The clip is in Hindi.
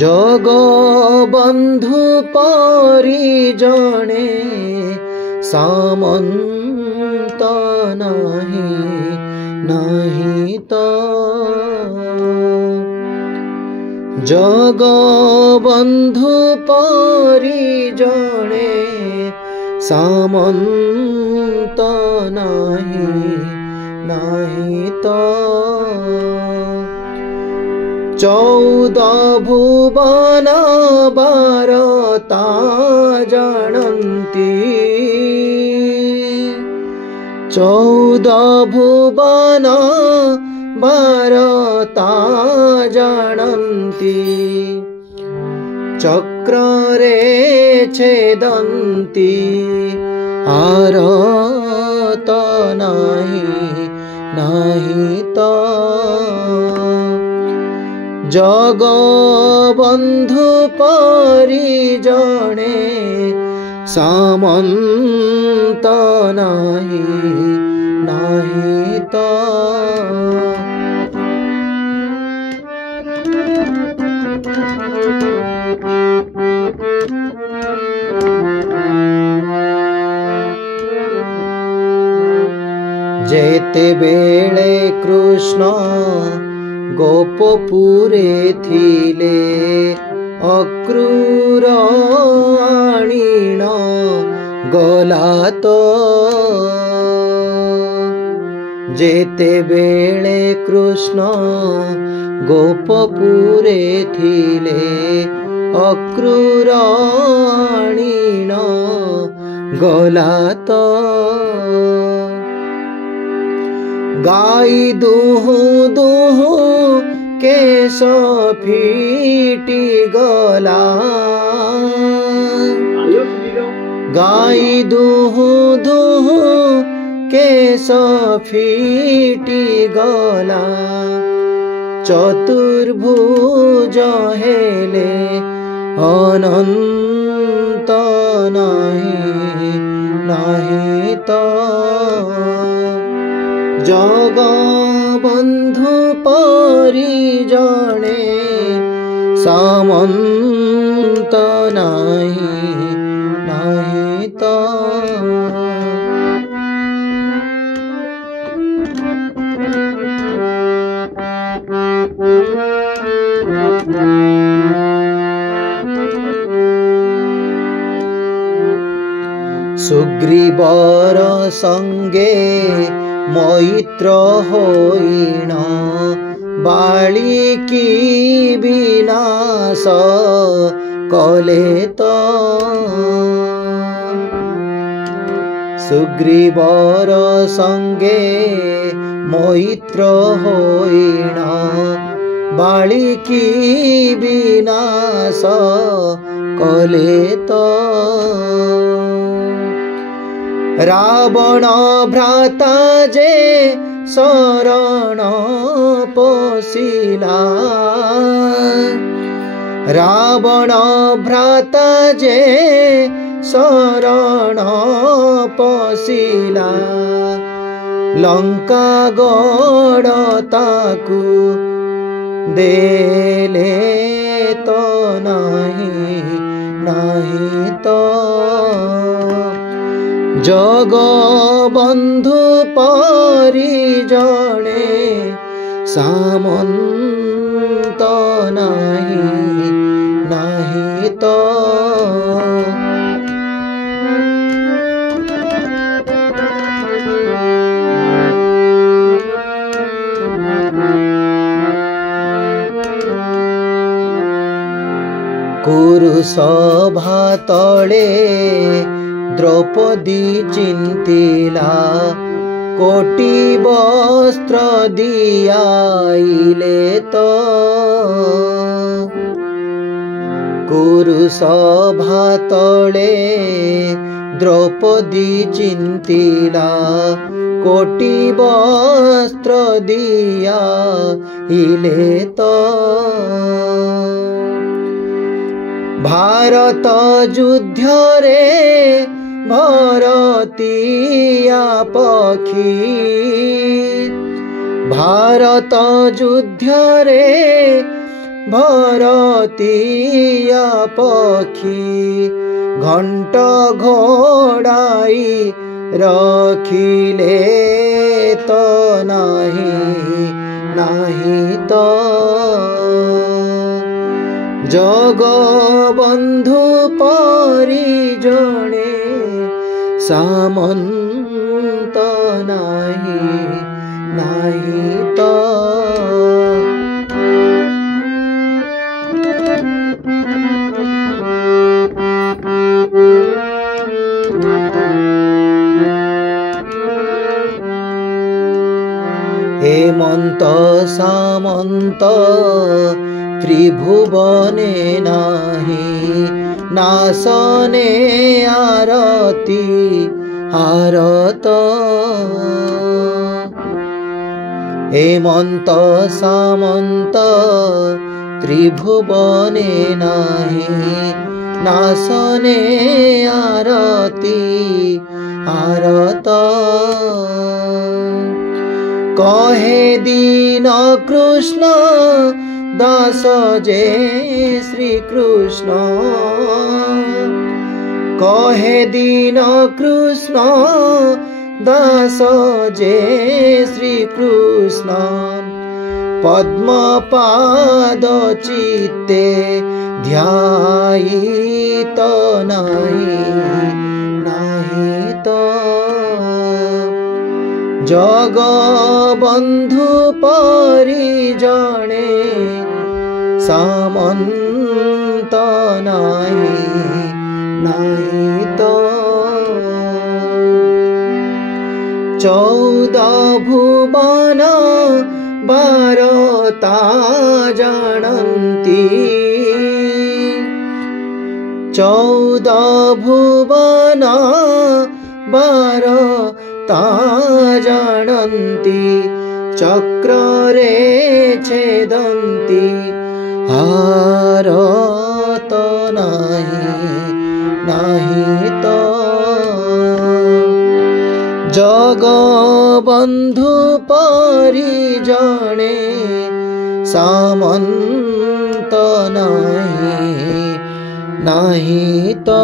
जगबंधु परि जणे सामंत नहीं तो जगबंधु परि जणे सामंत नहीं तो 14 भुवन बारता जानन्ति 14 भुवन बारता जानन्ति चक्रे छेदन्ति आरत नहीं तो जगबंधु परि जणे सामंत नहीं तो जेते बेले कृष्ण गोपपुरे थिले अक्रूर आणीण गला तो जेते बेले कृष्ण गोपपुरे थिले अक्रूर आणीण गला तो गाई दुहु दुहु केश फीटी गला गाई दुहु दुहु केश फीटी गला चतुर्भुज हेले अनंत नहीं तो जगबंधु परि जणे सामंत नहीं तो सुग्रीवर संगे मैत्र होइण बालिकी विनाश कले तो सुग्रीवर संगे मैत्र होइण बालिकी विनाश कले तो रावण भ्राता जे शरण पशिला रावण भ्राता जे शरण पशिला लंका गड़ ताकू देले तो नहीं तो जगबंधु परि जणे सामंत नहीं तो कुरु सभा तले द्रौपदी चिंतिला कोटि वस्त्र दियाइले तो कुरु सभा तले द्रौपदी चिंतिला कोटि वस्त्र दियाइले तो भारत युद्ध रे भरतिया पक्षी भारत युद्ध रे भरतीया पक्षी घंट घोड़ाई रखिले तो नहीं तो जगबंधु परी जणे सामंत नहीं तो हेमंत सामंत त्रिभुवने नाही नासने आरती आरत हेमंत सामंत त्रिभुवने नाही नासने आरती आरत कहे दीन कृष्ण दास जय श्री कृष्ण कहे दीन कृष्ण दास जय श्री कृष्ण पद्मपाद चित्ते ध्यायित नहीं तो जगबंधु परी जणे सामंत नहीं तो 14 भुवन 12 जानन्ति 14 भुवन 12 जानन्ति चक्रे छेदन्ति हारत नहीं तो जगबंधु परी जणे सामंत नहीं तो